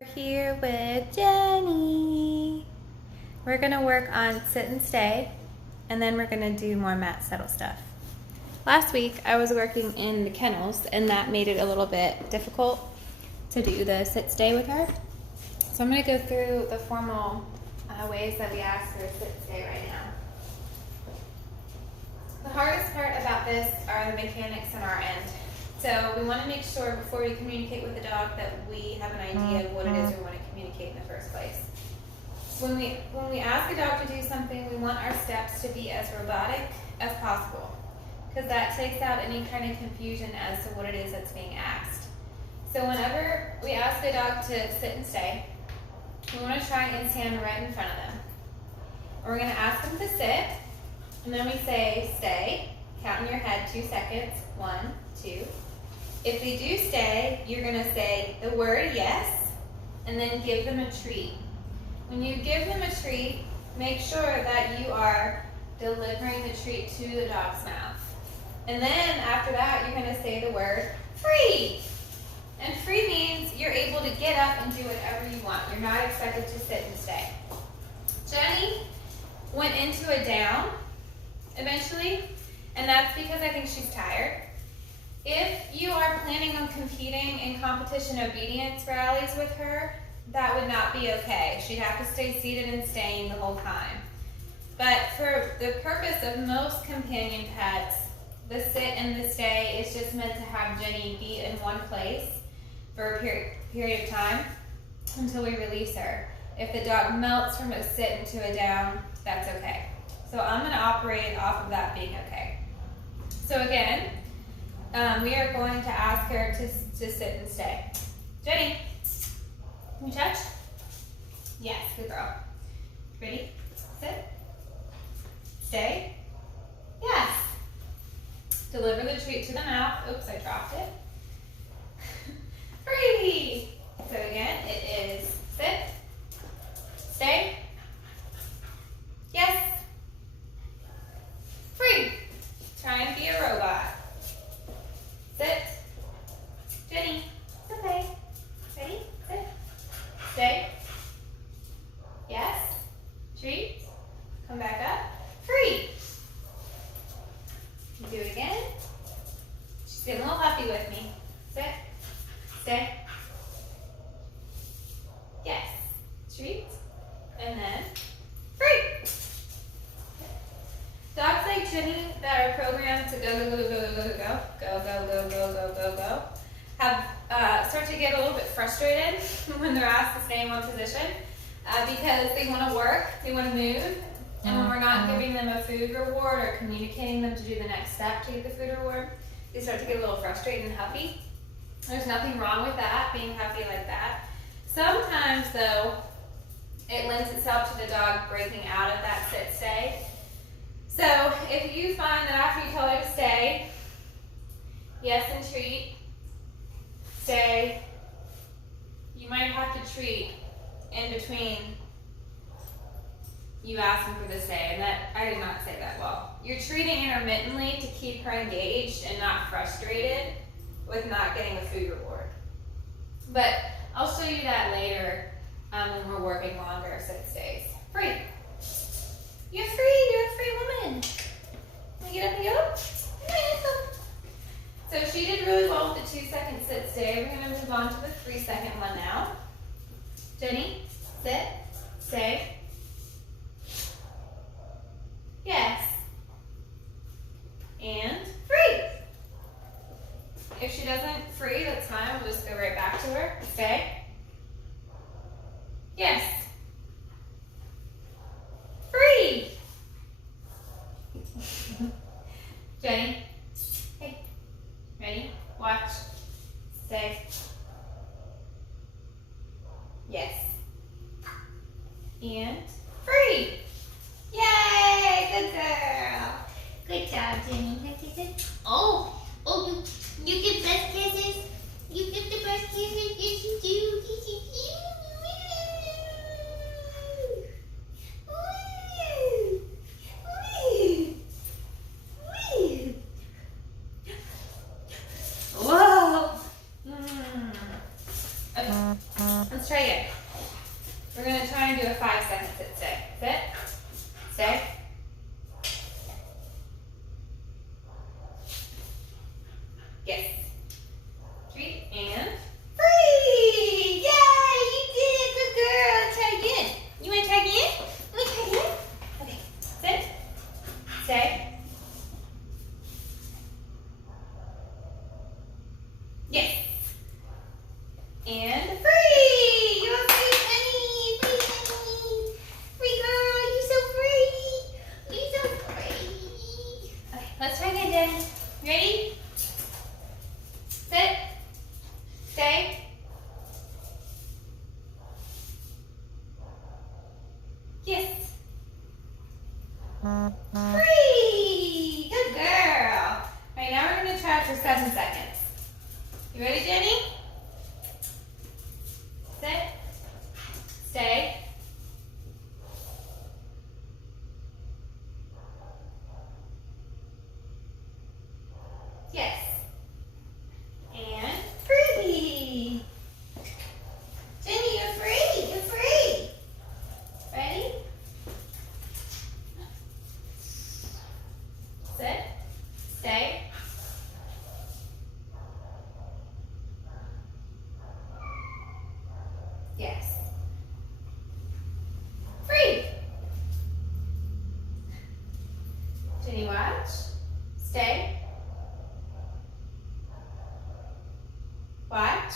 We're here with Jenny. We're gonna work on sit and stay, and then we're gonna do more mat settle stuff. Last week I was working in the kennels, and that made it a little bit difficult to do the sit stay with her. So I'm gonna go through the formal ways that we ask her to sit stay right now. The hardest part about this are the mechanics on our end. So we want to make sure before we communicate with the dog that we have an idea of what it is we want to communicate in the first place. When we ask a dog to do something, we want our steps to be as robotic as possible, because that takes out any kind of confusion as to what it is that's being asked. So whenever we ask a dog to sit and stay, we want to try and stand right in front of them. We're going to ask them to sit, and then we say stay. Count in your head 2 seconds. 1, 2. If they do stay, you're going to say the word yes, and then give them a treat. When you give them a treat, make sure that you are delivering the treat to the dog's mouth. And then after that, you're going to say the word free. And free means you're able to get up and do whatever you want. You're not expected to sit and stay. Jenny went into a down eventually, and that's because I think she's tired. If you are planning on competing in competition obedience rallies with her, that would not be okay. She'd have to stay seated and staying the whole time. But for the purpose of most companion pets, the sit and the stay is just meant to have Jenny be in one place for a period of time until we release her. If the dog melts from a sit into a down, that's okay. So I'm going to operate off of that being okay. So again, we are going to ask her to sit and stay. Jenny, can you touch? Yes, good girl. Ready? Sit. Stay. Yes. Deliver the treat to the mouth. Oops, I dropped it. Free. So again, it is sit. Stay. Yes. Free. Try and be a robot. Sit. Jenny. It's okay. Ready? Sit. Stay. Yes. Treat. Come back up. Free. Do it again. She's getting a little happy with me. Sit. Stay. Yes. Treat. And then free. Dogs like Jenny that are programmed to go, have start to get a little bit frustrated when they're asked to stay in one position because they want to work, they want to move, and when we're not giving them a food reward or communicating them to do the next step to get the food reward, they start to get a little frustrated and huffy. There's nothing wrong with that, being huffy like that. Sometimes, though, it lends itself to the dog breaking out of that sit-stay. So if you find that after you tell her to stay, yes and treat, stay, you might have to treat in between you asking for the stay, and that I did not say that well. You're treating intermittently to keep her engaged and not frustrated with not getting a food reward. But I'll show you that later when we're working longer sit stays. Free. You're free. You're a free woman. Can you get up and go? So she did really well with the 2-second sit stay. We're going to move on to the 3-second one now. Jenny, sit, stay. Yes. And free. If she doesn't free, that's fine. We'll just go right back to her. Stay. Yes. Free. Jenny. Hey. Ready? Watch. Stay. Yes. And free. Yay! Good girl. Good job, Jenny. Oh, you give best kisses? You give the best kisses? Yes, you do. Yes, you do. Whoa! Okay, let's try again. Okay. We're going to try and do a 5-second sit stay. Sit. Stay. Yes. 3 and free! Yay! You did it, good girl. Try again. You want to try again? Let me try again. Okay. Sit. Stay. Yes. And free! You're free, Penny! Free, Penny! Free girl, you're so free! You're so free! Okay, let's try again, Jen. Ready? Sit. Stay. Yes. Free! Good girl! Alright, now we're going to try it for 7 seconds. You ready, Jenny? Sit. Stay. Yes. And free. Jenny, you're free. You're free. Ready? Sit. Stay. Yes. Free. Jenny, watch. Stay. Watch.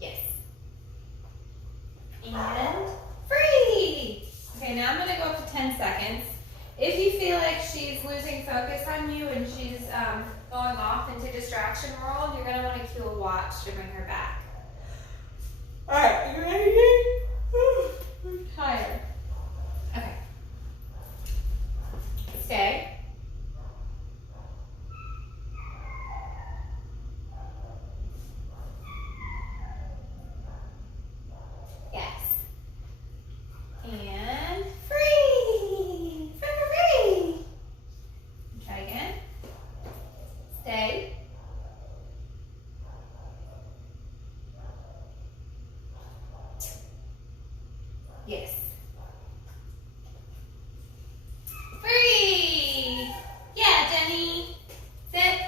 Yes. And free. Okay, now I'm going to go up to 10 seconds. If you feel like she's losing focus on you and she's going off into distraction world, you're going to want to cue a watch to bring her back. Alright, you ready? I'm tired. Okay. Stay. Yes. And free. Free. Try again. Stay. Yes. Free. Yeah, Jenny. Sit.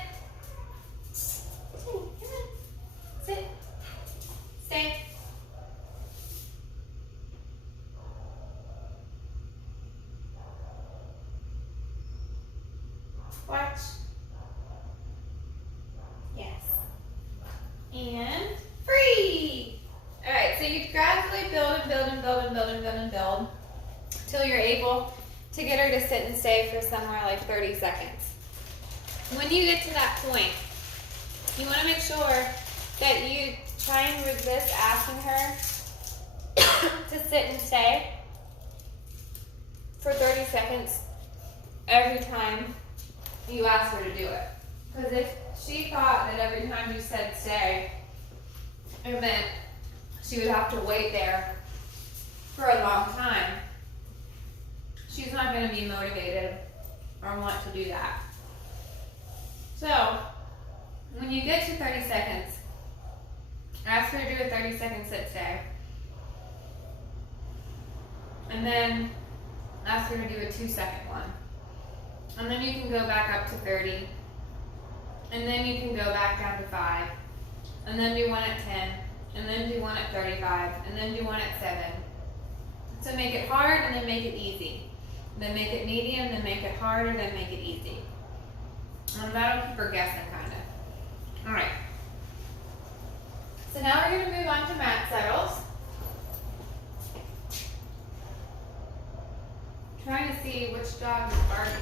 Come on. Sit. Stay. Watch. Yes. And free. All right, so you gradually build and build and build and build and build and build until you're able to get her to sit and stay for somewhere like 30 seconds. When you get to that point, you want to make sure that you try and resist asking her to sit and stay for 30 seconds every time you ask her to do it. Because if she thought that every time you said stay, it meant she would have to wait there for a long time, she's not going to be motivated or want to do that. So, when you get to 30 seconds, ask her to do a 30-second sit stay. And then ask her to do a 2-second one. And then you can go back up to 30. And then you can go back down to 5. And then do one at 10. And then do one at 35. And then do one at 7. So make it hard and then make it easy. Then make it medium, then make it harder, then make it easy. And that'll keep her guessing, kind of. Alright. So now we're going to move on to mat settles. Trying to see which dog is barking.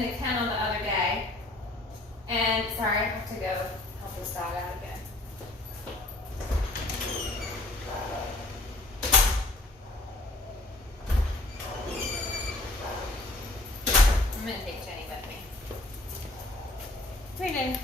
in the kennel the other day. And sorry, I have to go help this dog out again. I'm gonna take Jenny with me. Here, Jenny.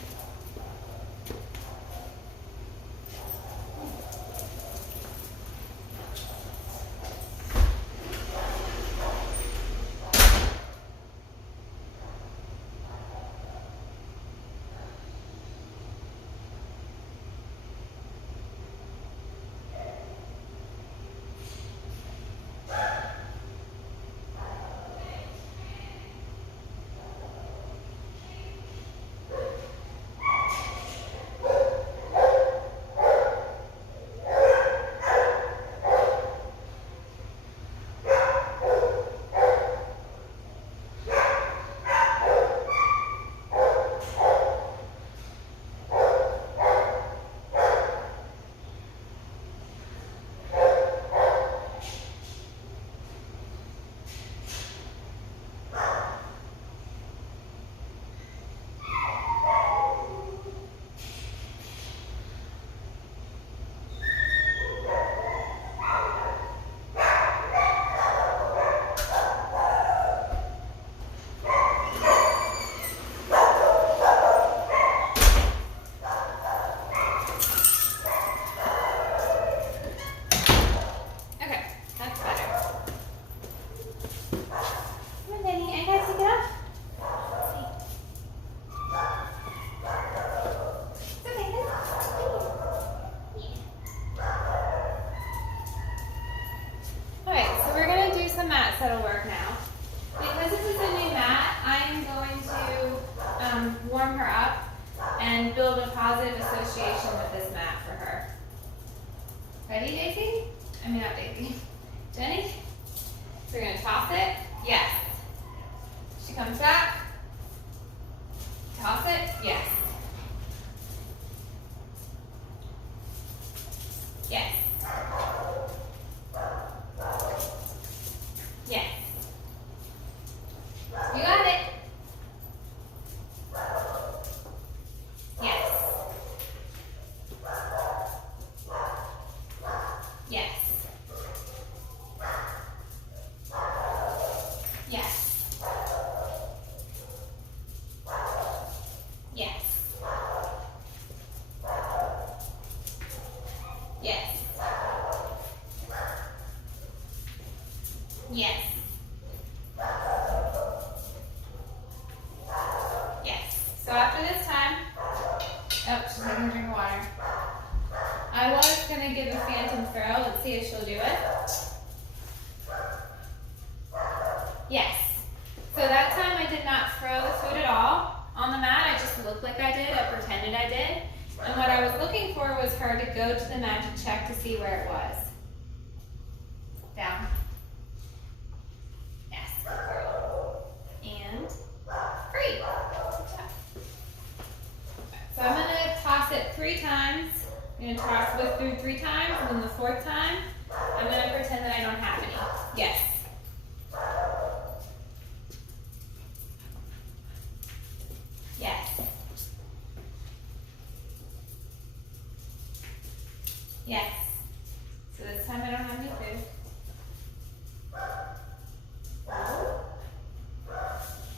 Settle work now. Because this is a new mat, I am going to warm her up and build a positive association with this mat for her. Ready, Daisy? I mean, not Daisy. Jenny? We're going to toss it. Yes. She comes back. Toss it. Yes. Yes. Yes. You got it. Yes. Yes. Yes. Yes. Yes. Yes. Yes. So after this time, oh, she's taking a drink of water. I was going to give a phantom throw. Let's see if she'll do it. Yes. So that time I did not throw the food at all on the mat. I just looked like I did. I pretended I did. And what I was looking for was her to go to the mat to check to see where it was. Down. Yes. And free. So I'm going to toss it 3 times. I'm going to toss with through 3 times, and then the 4th time, I'm going to pretend that I don't have any. Yes. Yes. Yes. So this time I don't have any food.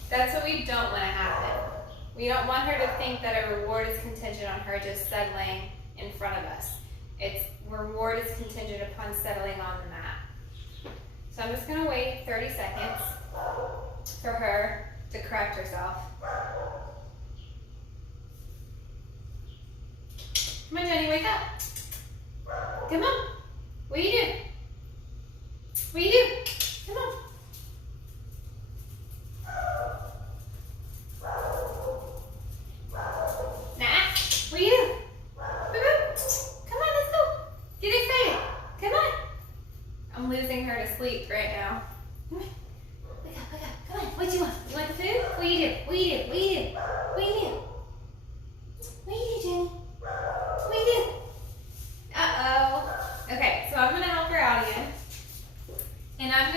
That's what we don't want to happen. We don't want her to think that a reward is contingent on her just settling in front of us. Its reward is contingent upon settling on the mat. So I'm just going to wait 30 seconds for her to correct herself. Come on, Jenny, wake up. Come on. What do you do? What do you do? Come on. Nah. What do you do? Come on, let's go. Get excited. Come on. I'm losing her to sleep right now. Come on. Wake up, wake up. Come on. What do you want? You want the food? What do you do? What do you do? What do you do? What do you do? What do you do, Jenny? What do you do? Uh-oh. Okay, so I'm going to help her out again. And I'm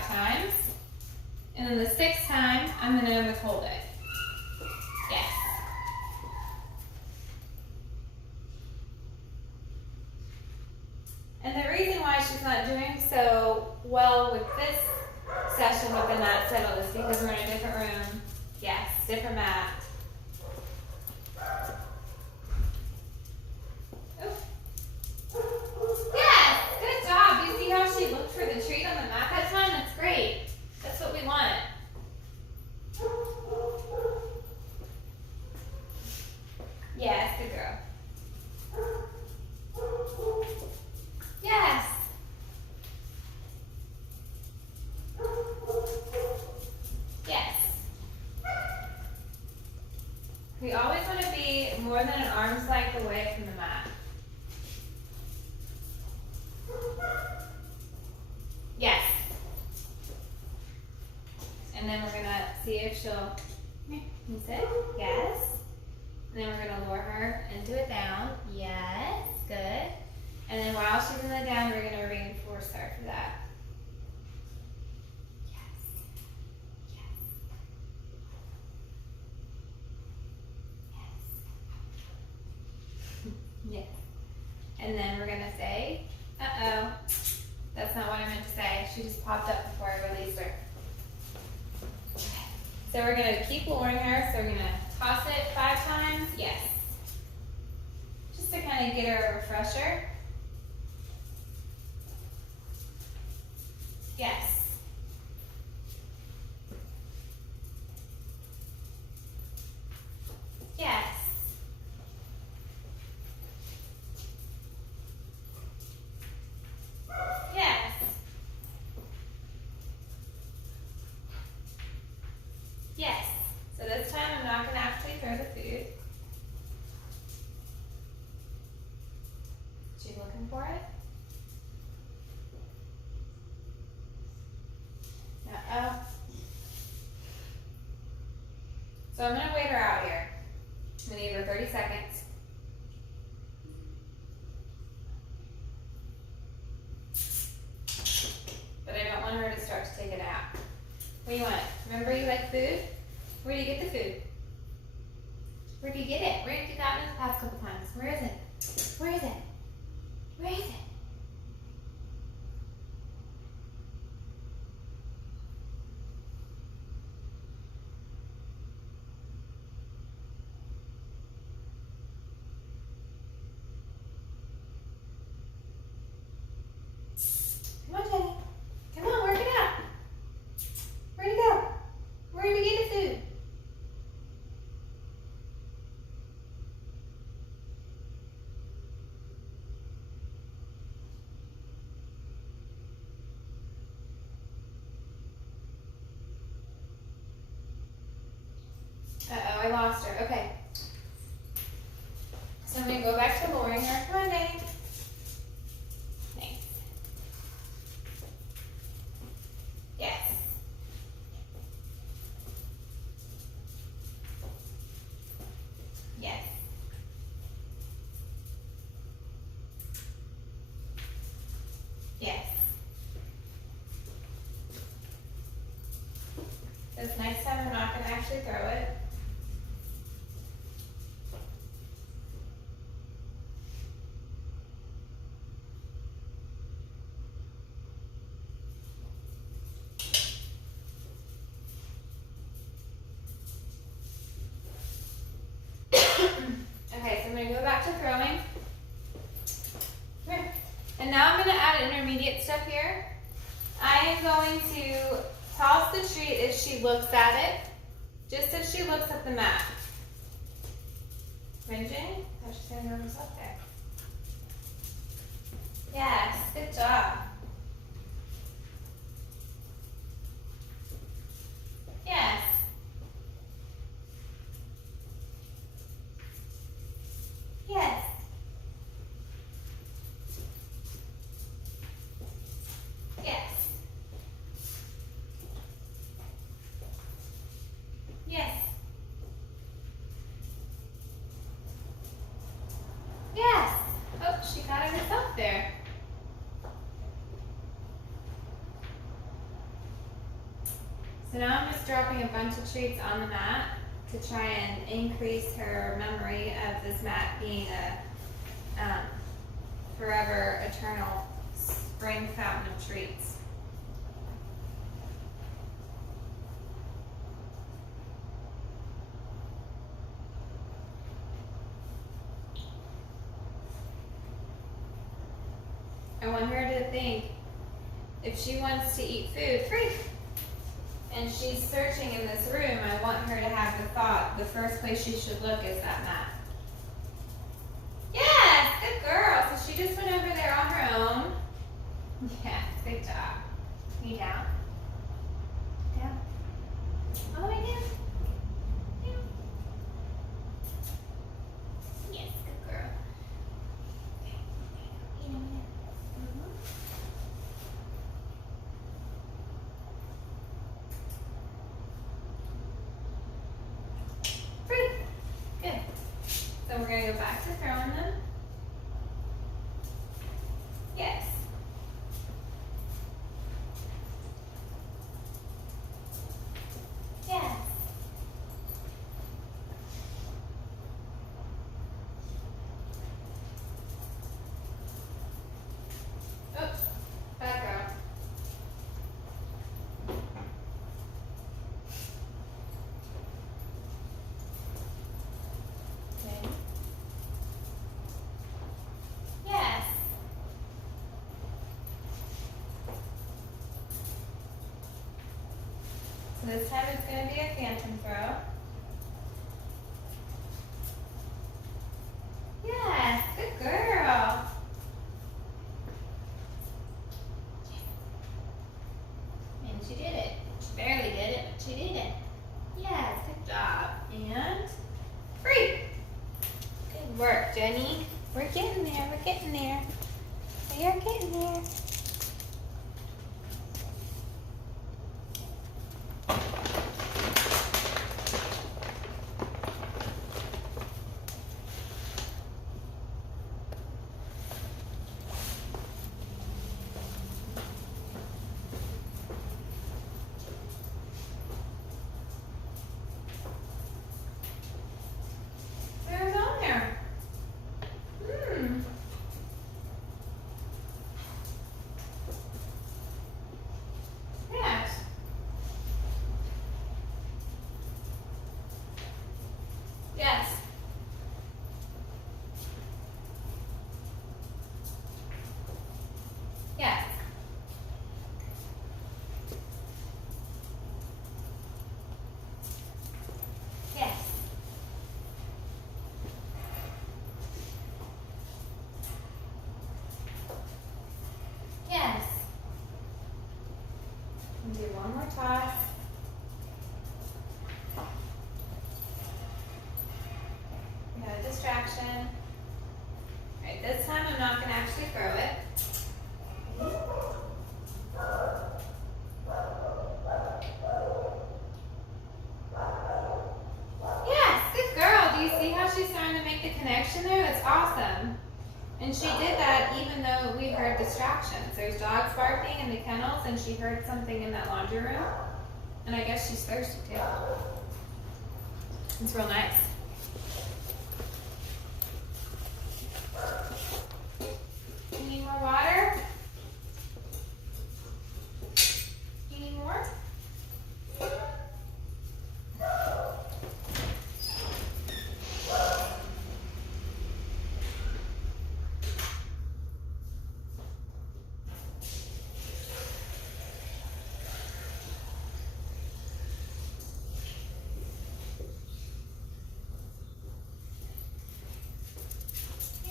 5 times. And then the 6th time, I'm gonna withhold it. Yes. And the reason why she's not doing so well with this session with the mat settled is because we're in a different room. Yes, different mat. Yes, good job. You see how she looked for the treat on the mat that time? That's great. That's what we want. Yes, good girl. Yes. Yes. We always want to be more than an arm's length away from the mat. Yes. And then we're gonna see if she'll sit. Yes. And then we're gonna lure her into it down. Yes. Good. And then while she's in the down, we're gonna reinforce her for that. Yes. Yes. Yes. And then we're gonna say, uh-oh. That's not what I meant to say. She just popped up before I released her. So we're gonna keep luring her. So we're gonna toss it 5 times. Yes. Just to kind of get her a refresher. Yes. Yes. Yes. Yes. So this time I'm not going to actually throw the food. She's looking for it. Uh-oh. So I'm going to wait her out here. I'm going to give her 30 seconds. But I don't want her to start to take it out. What do you want? Remember you like food? Where do you get the food? Where do you get it? Where did you get it the past couple times? Where is it? Where is it? Where is it? Come on, Jenny. Come on, work it out. Where'd it go? Where did we get the food? Uh-oh, I lost her. Okay. So I'm going to go back to luring her. Come on, Jenny. Thanks. Yes. Yes. Yes. This next time I'm not going to actually throw it. Okay, so I'm going to go back to throwing. Here. And now I'm going to add intermediate stuff here. I am going to toss the treat if she looks at it. Just if she looks at the mat. Ringing? Oh, she's going to move herself there. Yes, good job. Yes. Yes. Yes. Yes. Yes. Oh, she got it herself there. So now I'm just dropping a bunch of treats on the mat to try and increase her memory of this mat being a forever, eternal spring fountain of treats. I want her to think, if she wants to eat food, free, and she's searching in this room, I want her to have the thought, the first place she should look is that mat. Yes, good girl. So she just went over there on her own. Yes, good job. Knee down. Down. All the way down. Down. Yes, good girl. Okay. Free. Good. So we're going to go back to throwing them. Yes. Yes. Oops. Bad girl. Okay. Yes. So this time it's going to be a phantom throw. Yes, good girl. And she did it. She barely did it, but she did it. Yes, good job. And free. Good work, Jenny. We're getting there, we're getting there. We are getting there. There's on there. Yes. Yes. Yes. Yes. Yes. And do one more toss. We got a distraction. All right, this time I'm not going to actually throw it. Yes, good girl. Do you see how she's starting to make the connection there? That's awesome. And she did that even though we heard distractions. There's dogs barking in the kennels, and she heard something in that laundry room. And I guess she's thirsty too. It's real nice. You need more water? You need more?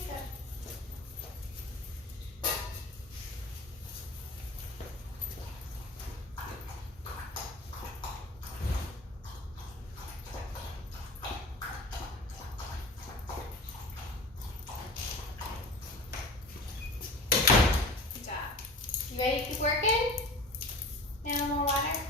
Okay. Good job. You ready to keep working? Now more water?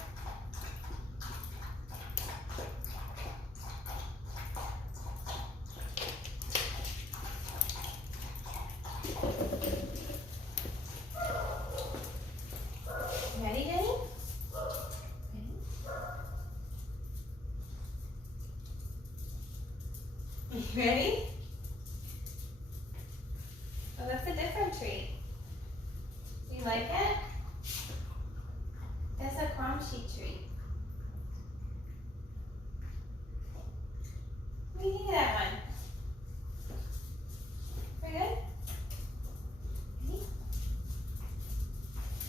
Ready, Denny? Ready? You ready? Oh, that's a different treat. Do you like it? That's a crumb sheet treat. What do you think of that one? Pretty good? Ready?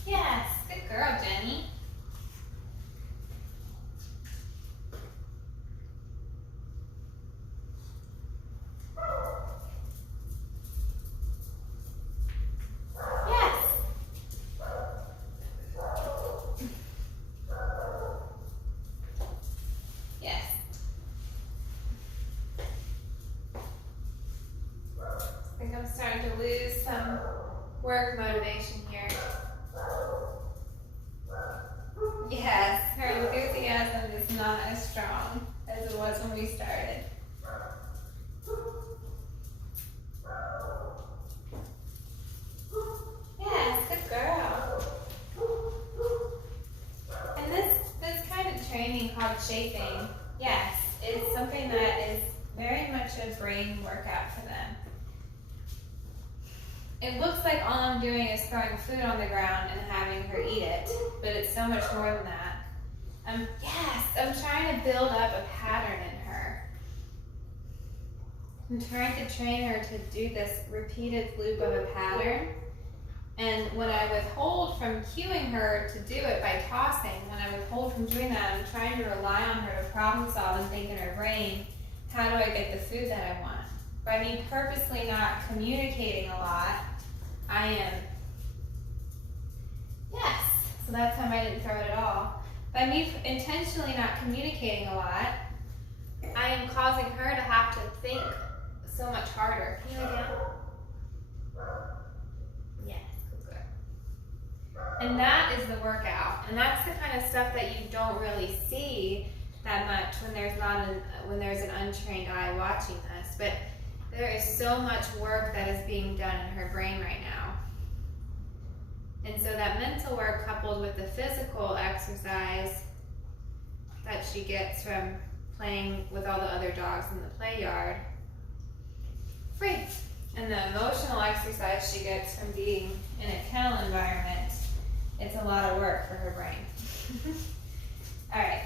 Yes, good girl, Jenny. Yes. Yes. I think I'm starting to lose some work motivation here. Yes, her enthusiasm is not as strong as it was when we started. Yes, good girl. And this kind of training called shaping, yes, is something that is very much a brain workout for them. It looks like all I'm doing is throwing food on the ground and having her eat it, but it's so much more than that. I'm trying to build up a pattern in her. I'm trying to train her to do this repeated loop of a pattern. And when I withhold from cueing her to do it by tossing, when I withhold from doing that, I'm trying to rely on her to problem solve and think in her brain, how do I get the food that I want? By me purposely not communicating a lot, I am, yes, so that time I didn't throw it at all. By me intentionally not communicating a lot, I am causing her to have to think so much harder. Can you lay down? Yes, good girl. And that is the workout. And that's the kind of stuff that you don't really see that much when there's an untrained eye watching this. But there is so much work that is being done in her brain right now. And so that mental work coupled with the physical exercise that she gets from playing with all the other dogs in the play yard, free. And the emotional exercise she gets from being in a kennel environment, it's a lot of work for her brain. All right,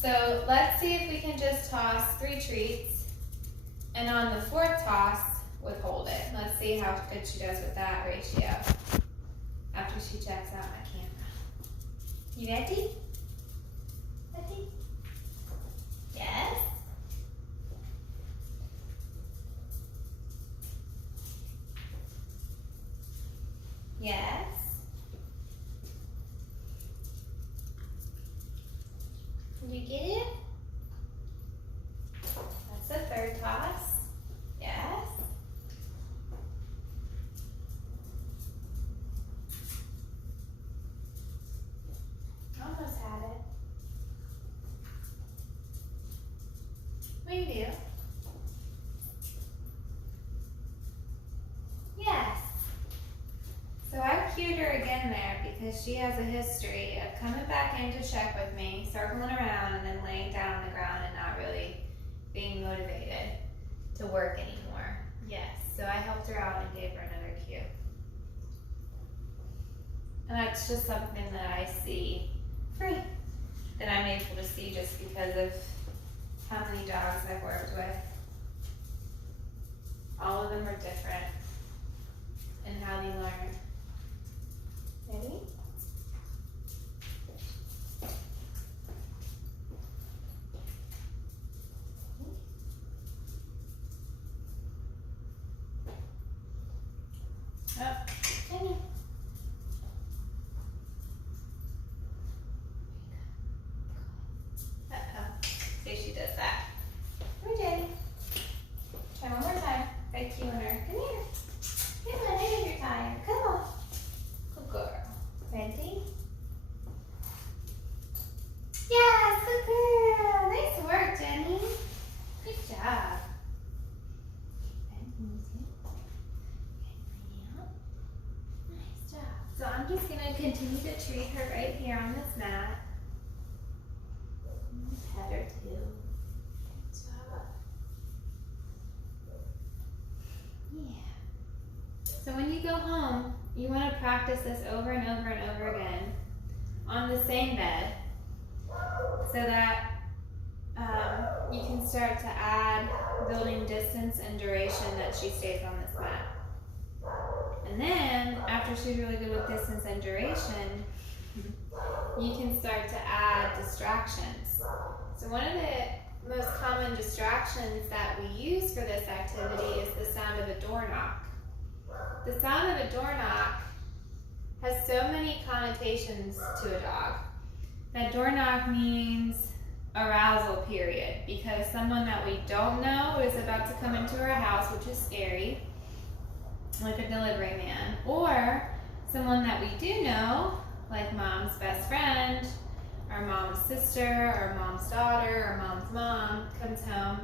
so let's see if we can just toss 3 treats, and on the 4th toss, withhold it. Let's see how good she does with that ratio after she checks out my camera. You ready? Ready? Yes? Yes? Did you get it? That's the 3rd toss. Yes? Almost had it. What do you do? Yes. So I cued her again there because she has a history of coming back in to check with me, circling around, and then laying down on the ground and not really being motivated to work anymore. Yes, so I helped her out and gave her another cue. And that's just something that I see free, that I'm able to see just because of how many dogs I've worked with. All of them are different in how they learn. Ready? Oh, Jenny. See if she does that. Come here, Jenny. Try one more time. By cueing her. Come here. Come on, I know you're tired. Come on. Good girl. Ready? Yes, good girl. Nice work, Jenny. Good job. Nice job. So I'm just going to continue to treat her right here on this mat. Pet her too. Good job. So when you go home, you want to practice this over and over and over again on the same bed so that you can start to add building distance and duration that she stays on this mat. And then, after she's really good with distance and duration, you can start to add distractions. So one of the most common distractions that we use for this activity is the sound of a door knock. The sound of a door knock has so many connotations to a dog. That door knock means arousal period, because someone that we don't know is about to come into our house, which is scary, like a delivery man, or someone that we do know, like mom's best friend, our mom's sister, our mom's daughter, our mom's mom comes home,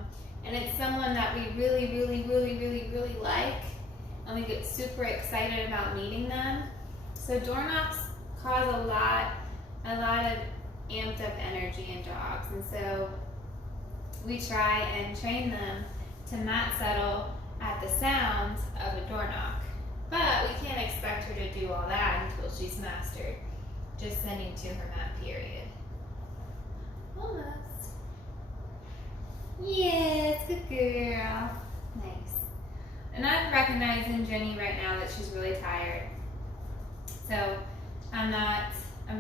and it's someone that we really, really, really, really, really like, and we get super excited about meeting them. So door knocks cause a lot of amped up energy in dogs, and so we try and train them to mat settle at the sound of a door knock. But we can't expect her to do all that until she's mastered just sending to her mat period. Almost. Yes, good girl. Nice. And I'm recognizing Jenny right now that she's really tired. So I'm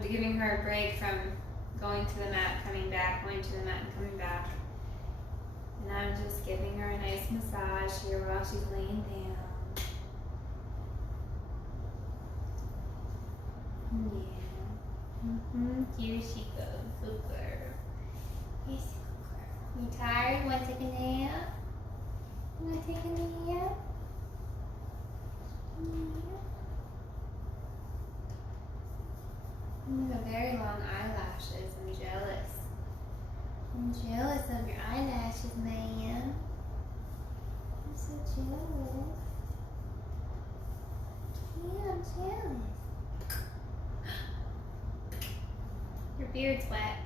giving her a break from going to the mat, coming back, going to the mat, and coming back. And I'm just giving her a nice massage here while she's laying down. Yeah. Here she goes. Good girl. Here she goes. You tired? You want to take a nap? You want to take a nap? You have very long eyelashes. I'm jealous. I'm jealous of your eyelashes, man. I'm so jealous. Yeah, I'm jealous. Your beard's wet.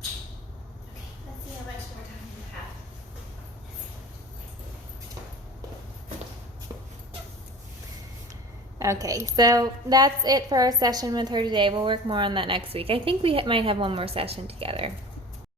Okay, let's see how much more time you have. Okay, so that's it for our session with her today. We'll work more on that next week. I think we might have one more session together.